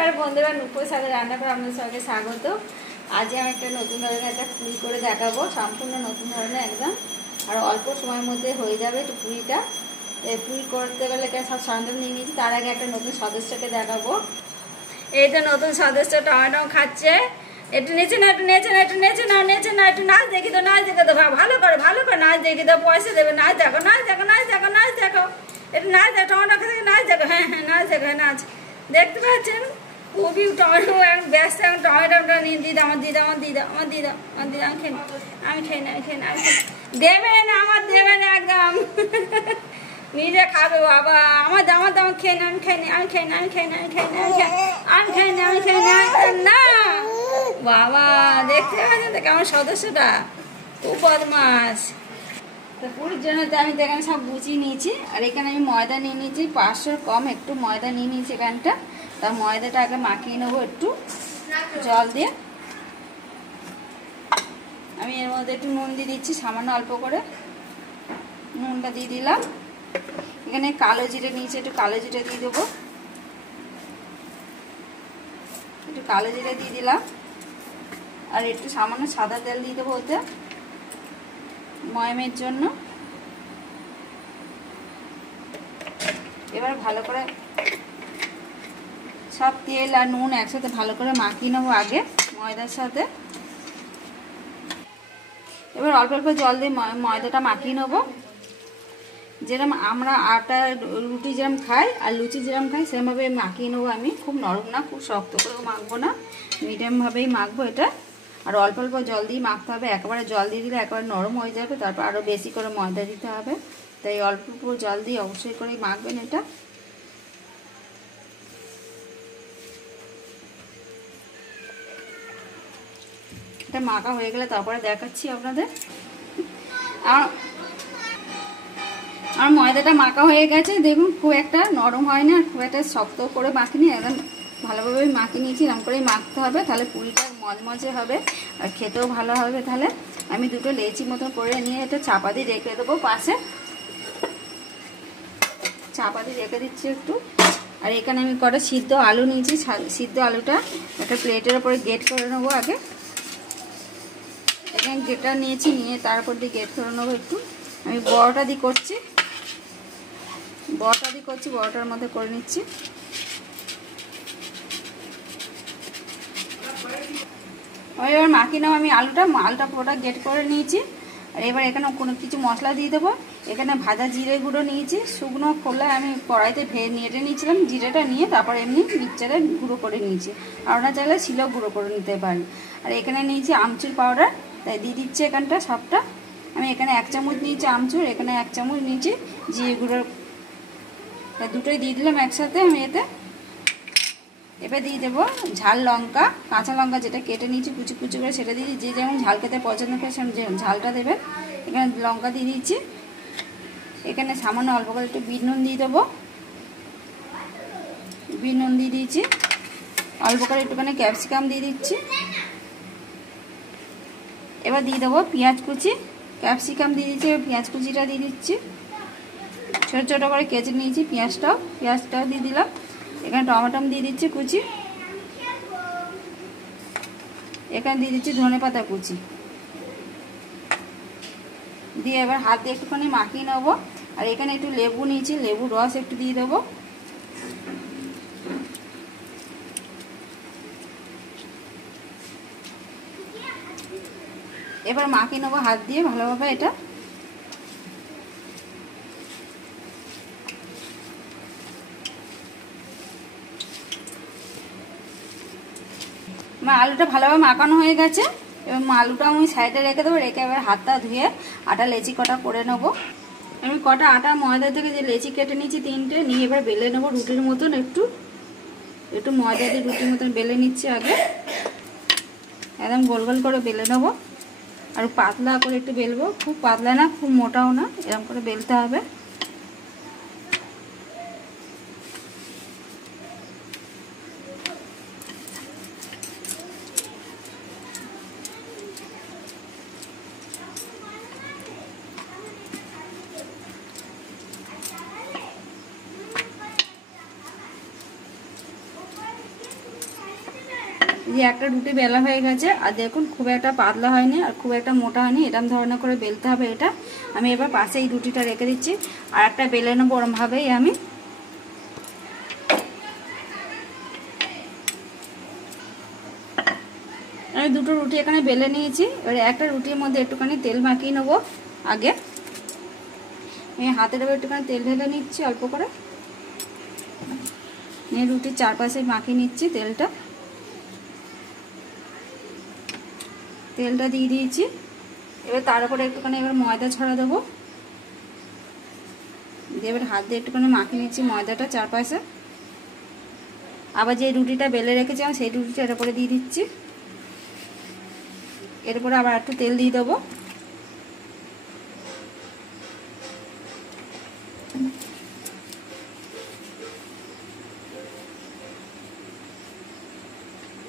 নমস্কার বন্ধুরা, নুপুর সাথে রান্না করে আপনাদের সবাইকে স্বাগত। আজ আমি একটা নতুন ধরনের একটা পুরি করে দেখাবো, সম্পূর্ণ নতুন ধরনের একদম, আর অল্প সময়ের মধ্যে হয়ে যাবে একটু পুরিটা। পুরি করতে গেলে সব সরঞ্জাম নিয়ে নিয়েছি। তার আগে একটা নতুন সদস্যকে দেখাবো। এই তো নতুন সদস্য টমেটো খাচ্ছে। একটু নেচে না, একটু নেচে না, একটু নেচে না, নেচে না, একটু নাচ দেখি তো, নাচ দেখে তো, ভালো করে নাচ দেখি তো, পয়সা দেবে, নাচ দেখো, নাচ দেখো, নাচ দেখো, নাচ দেখো, একটু নাচ দেখো, টমেটো খেতে নাচ দেখো, হ্যাঁ হ্যাঁ নাচ দেখো, নাচ দেখতে পাচ্ছেন। খুবই টমেটো ব্যস্ত, টমেটোটা নিয়ে দিদা, আমার দিদা, আমার দিদা, আমার দিদা, আমার দিদা, আমি খেয়ে আমি খেয়ে না, আমি খেয়ে না, আমি দেবে না, আমার দেবে না একদম। নিজে খাবে বাবা, আমার আমার দাম খেয়ে না, আমি খেয়ে নি, আমি খেয়ে না, আমি খেয়ে না, আমি খেয়ে না, আমি খেয়ে না, আমি খেয়ে না, না বাবা। দেখতে পাচ্ছেন তো কেমন সদস্যটা, খুব বদমাস। তো পুরীর জন্য তো আমি এখানে সব গুছিয়ে নিয়েছি। আর এখানে আমি ময়দা নিয়ে নিয়েছি 500 কম একটু ময়দা নিয়ে নিয়েছি এখানটা। তা ময়দাটা আগে মাখিয়ে নেবো একটু জল দিয়ে। আমি এর মধ্যে একটু নুন দিয়ে দিচ্ছি, সামান্য অল্প করে নুনটা দিয়ে দিলাম। এখানে কালো জিরে নিয়েছি, একটু কালো জিরে দিয়ে দেবো, একটু কালো জিরে দিয়ে দিলাম। আর একটু সামান্য সাদা তেল দিয়ে দেবো ওতে ময়মের জন্য। এবার ভালো করে সব তেল আর নুন একসাথে ভালো করে মাখিয়ে নেবো আগে ময়দার সাথে। এবার অল্প অল্প জল দিয়ে ময়দাটা মাখিয়ে নেবো। যেরকম আমরা আটা রুটি যেরকম খাই আর লুচি যেরকম খাই সেরকমভাবে মাখিয়ে নেবো আমি। খুব নরম না, খুব শক্ত করেও মাখবো না, মিডিয়ামভাবেই মাখবো এটা। আর অল্প অল্প জল দিয়ে মাখতে হবে, একেবারে জল দিয়ে দিলে একেবারে নরম হয়ে যাবে, তারপর আরও বেশি করে ময়দা দিতে হবে। তাই অল্প অল্প জল দিয়ে অবশ্যই করেই মাখবেন এটা। এটা মাখা হয়ে গেলে তারপরে দেখাচ্ছি আপনাদের। আর ময়দাটা মাখা হয়ে গেছে, দেখুন খুব একটা নরম হয় না, আর খুব একটা শক্ত করে মাখিনি, একদম ভালোভাবে মাখিয়ে নিয়েছি। এরকম করেই মাখতে হবে, তাহলে পুরিটা মজমজে হবে আর খেতেও ভালো হবে। তাহলে আমি দুটো লেচি মতো করে নিয়ে এটা চাপা দিয়ে রেখে দেবো পাশে, চাপা দিয়ে রেখে দিচ্ছি একটু। আর এখানে আমি কটা সিদ্ধ আলু নিয়েছি, সিদ্ধ আলুটা একটা প্লেটের ওপরে গ্রেট করে নেবো আগে। এখানে গ্রেটার নিয়েছি, নিয়ে তারপর দিয়ে গ্রেট করে নেবো একটু। আমি বড়টা দিয়ে করছি, বড়টার মধ্যে করে নিচ্ছি। এবার মাখিয়ে নেবো আমি আলুটা পুরোটা গ্রেট করে নিয়েছি। আর এবার এখানে কোনো কিছু মশলা দিয়ে দেবো। এখানে ভাজা জিরে গুঁড়ো নিয়েছি, শুকনো খোলায় আমি কড়াইতে নেড়ে নিয়েছিলাম জিরেটা, নিয়ে তারপর এমনি মিক্সচারে গুঁড়ো করে নিয়েছি। আর ওটা চাইলে শিলেও গুঁড়ো করে নিতে পারি। আর এখানে নিয়েছি আমচুর পাউডার, তাই দিয়ে দিচ্ছি এখানটা সবটা। আমি এখানে 1 চামচ নিয়েছি আমচুর, এখানে 1 চামচ নিয়েছি জিরে গুঁড়োর, দুটোই দিয়ে দিলাম একসাথে আমি এতে। এবার দিয়ে দেবো ঝাল লঙ্কা, কাঁচা লঙ্কা যেটা কেটে নিয়েছি কুচি কুচি করে, সেটা দিয়ে যে যেমন ঝাল খেতে পছন্দ করে সেমন ঝালটা দেবেন। এখানে লঙ্কা দিয়ে দিচ্ছি। এখানে সামান্য অল্প করে একটু বিট নুন দিয়ে দেবো, বিট নুন দিয়ে দিয়েছি। অল্প করে একটুখানি ক্যাপসিকাম দিয়ে দিচ্ছি। এবার দিয়ে দেবো পেঁয়াজ কুচি, ক্যাপসিকাম দিয়ে দিচ্ছি, পেঁয়াজ কুচিটা দিয়ে দিচ্ছি। ছোটো ছোটো করে কেচে নিয়েছি পেঁয়াজটাও দিয়ে দিলাম। এখানে টমেটো দিয়ে দিচ্ছি কুচি, এখানে দিয়ে দিচ্ছি ধনেপাতা কুচি দিয়ে এবার হাত দিয়ে একটুখানি মাখিয়ে নেবো। আর এখানে একটু লেবু নিয়েছি, লেবুর রস একটু দিয়ে দেবো। এবার মাখিয়ে নেবো হাত দিয়ে ভালোভাবে এটা। আলুটা ভালোভাবে মাখানো হয়ে গেছে। এবার আলুটা আমি সাইডে রেখে দেবো, রেখে এবার হাতটা ধুয়ে আটা লেচি কটা করে নেবো। আমি কটা আটা ময়দা থেকে যে লেচি কেটে নিয়েছি 3টে, নিয়ে এবার বেলে নেবো রুটির মতন। একটু ময়দা দিয়ে রুটির মতন বেলে নিচ্ছি আগে, একদম গোল গোল করে বেলে নেবো। আর পাতলা করে একটু বেলবো, খুব পাতলা না খুব মোটাও না, এরকম করে বেলতে হবে। এই যে একটা রুটি বেলা হয়ে গেছে, আর দেখুন খুব একটা পাতলা হয়নি আর খুব একটা মোটা হয়নি, এরকম ধরনের করে বেলতে হবে এটা। আমি এবার পাশে এই রুটিটা রেখে দিচ্ছি, আর একটা বেলে নেবো ওরমভাবেই। আমি দুটো রুটি এখানে বেলে নিয়েছি। এবারে একটা রুটির মধ্যে একটুখানি তেল মাখিয়ে নেবো আগে। আমি হাতের উপর একটুখানি তেল ঢেলে নিচ্ছি অল্প করে, নিয়ে রুটির চারপাশে মাখিয়ে নিচ্ছি তেলটা দিয়ে দিয়েছি। এবার তার উপরে একটুখানি এবার ময়দা ছড়া দেবো, দিয়ে এবার হাত দিয়ে একটুখানি মাখিয়ে নিচ্ছি ময়দাটা চারপাশে। আবার যে রুটিটা বেলে রেখেছিলাম সেই রুটিটা এর উপরে দিয়ে দিচ্ছি। এরপরে আবার একটু তেল দিয়ে দেবো।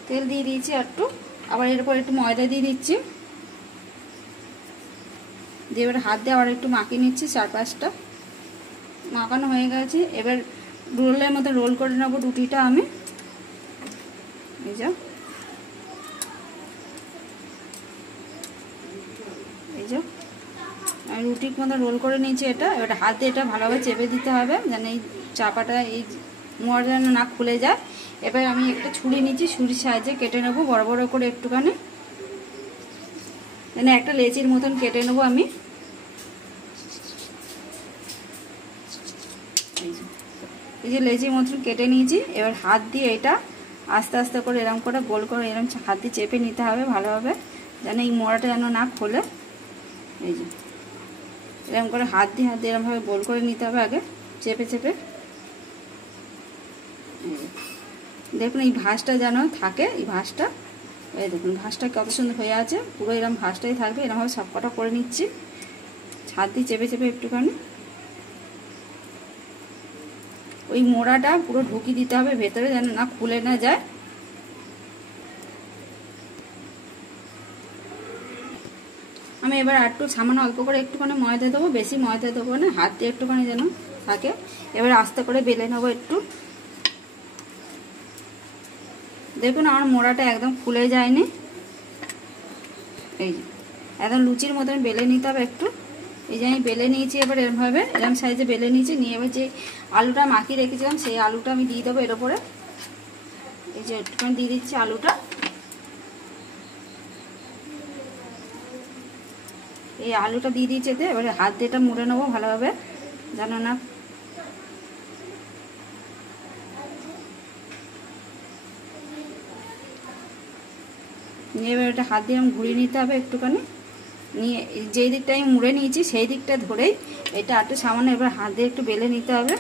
তেল দিয়ে দিয়েছি একটু, আবার এরপর একটু ময়দা দিয়ে দিচ্ছি, দিয়ে এবার হাত দিয়ে আবার একটু মাখিয়ে নিচ্ছি চারপাশটা। মাখানো হয়ে গেছে। এবার রোলের মতো রোল করে নেবো রুটিটা আমি। এই যে আমি রুটির মতো রোল করে নিয়েছি এটা। এবার হাত দিয়ে এটা ভালোভাবে চেপে দিতে হবে যেন এই চাপাটা এই মোড়া যেন না খুলে যায়। এবার আমি একটা ছুরি নিচ্ছি, ছুরির সাহায্যে কেটে নেবো বড় বড় করে একটুখানি, যেন একটা লেচির মতন কেটে নেবো আমি। এই যে লেচির মতন কেটে নিয়েছি। এবার হাত দিয়ে এটা আস্তে আস্তে করে এরকম করে গোল করে এরকম হাত দিয়ে চেপে নিতে হবে ভালোভাবে, যেন এই মোড়াটা যেন না খোলে। এই যে এরকম করে হাত দিয়ে এরকমভাবে গোল করে নিতে হবে আগে চেপে চেপে। দেখুন এই ভাঁজটা যেন থাকে, এই ভাঁজটা, এই দেখুন ভাঁজটা কত সুন্দর হয়ে আছে, পুরো এরকম ভাঁজটাই থাকবে। এরকমভাবে সবকটা করে নিচ্ছি হাত দিয়ে চেপে চেপে একটুখানি। ওই মোড়াটা পুরো ঢুকিয়ে দিতে হবে ভেতরে, যেন না খুলে না যায়। আমি এবার একটু সামান্য অল্প করে একটুখানি ময়দা দেবো, বেশি ময়দা দেবো না, হাত দিয়ে একটুখানি যেন থাকে। এবার আস্তে করে বেলে নেবো একটু। দেখুন আমার মোড়াটা একদম খুলে যায়নি, এই যে একদম লুচির মতন বেলে নিতে হবে একটু। এই যে আমি বেলে নিয়েছি, এবার এরমভাবে এরম সাইজে বেলে নিয়েছি। নিয়ে এবার যে আলুটা মাখিয়ে রেখেছিলাম সেই আলুটা আমি দিয়ে দেবো এর ওপরে। এই যে একটুখানি দিয়ে দিচ্ছি আলুটা। এই আলুটা দিয়ে দিয়েছি এতে। এবারে হাত দিয়ে এটা মুড়ে নেবো ভালোভাবে, যেন না নিয়ে এবার এটা হাত দিয়ে আমি ঘুরিয়ে নিতে হবে একটুখানি। নিয়ে যেই দিকটা আমি মুড়ে নিয়েছি সেই দিকটা ধরেই এটা একটু সামান্য এবার হাত দিয়ে একটু বেলে নিতে হবে,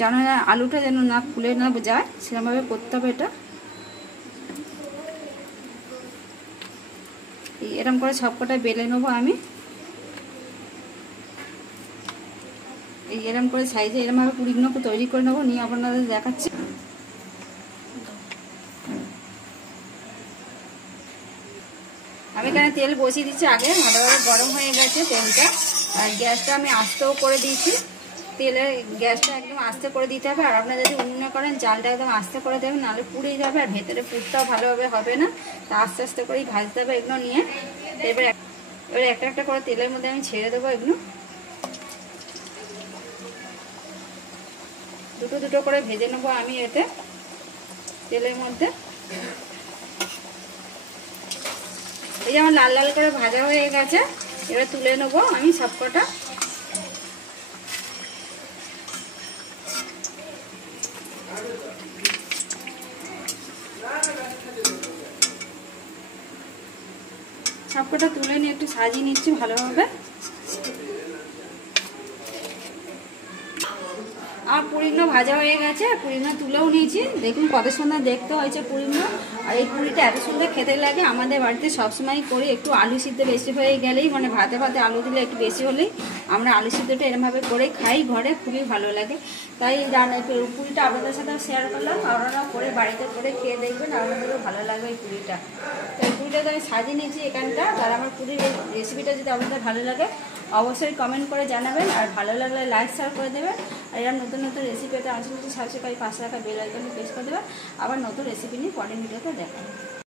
যেন আলুটা যেন না খুলে না যায় সেরকমভাবে করতে হবে এটা। এরকম করে সবকটা বেলে নেবো আমি। এই এরকম করে সাইজে এরকমভাবে পুরিগুলো তৈরি করে নেবো, নিয়ে আপনাদের দেখাচ্ছি। আমি এখানে তেল বসিয়ে দিচ্ছি আগে, ভালোভাবে গরম হয়ে গেছে তেলটা। আর গ্যাসটা আমি আস্তেও করে দিয়েছি, তেলের গ্যাসটা একদম আস্তে করে দিতে হবে। আর আপনারা যদি উনুনে করেন জালটা একদম আস্তে করে দেবেন, নাহলে পুড়ে যাবে আর ভেতরে পুরটাও ভালোভাবে হবে না। তা আস্তে আস্তে করেই ভাজতে হবে এগুলো নিয়ে। এবার একটা একটা করে তেলের মধ্যে আমি ছেড়ে দেবো এগুলো, দুটো দুটো করে ভেজে নেবো আমি এতে তেলের মধ্যে। এই যে আমার লাল লাল করে ভাজা হয়ে গেছে, এবার তুলে নেবো আমি সবকটা। সবকটা তুলে নিয়ে একটু সাজিয়ে নিচ্ছি ভালোভাবে। আর পুরিগুলো ভাজা হয়ে গেছে, পুরিগুলো তুলেও নিয়েছি। দেখুন কত সুন্দর দেখতে হয়েছে পুরিগুলো। আর এই পুরিটা এত সুন্দর খেতে লাগে, আমাদের বাড়িতে সবসময় করি। একটু আলু সিদ্ধ বেশি হয়ে গেলেই, মানে ভাতে ভাতে আলু দিলে একটু বেশি হলেই আমরা আলু সিদ্ধটা এরমভাবে করে খাই ঘরে, খুবই ভালো লাগে। তাই পুরিটা আপনাদের সাথে শেয়ার করলাম, আপনারা করে বাড়িতে করে খেয়ে দেখবেন, আপনাদেরও ভালো লাগবে এই পুরিটা। তো এই পুরিটা তো আমি সাজিয়ে নিয়েছি এখানটা। আর আমার পুরির রেসিপিটা যদি আপনাদের ভালো লাগে অবশ্যই কমেন্ট করে জানাবেন, আর ভালো লাগলে লাইক শেয়ার করে দেবেন। আর এরকম নতুন নতুন রেসিপি পেতে আমার চ্যানেলটি সাবস্ক্রাইব করে পাশে রাখা বেল আইকনটি প্রেস করে দেবেন। আবার নতুন রেসিপি নিয়ে পরের ভিডিওতে দেখা হবে।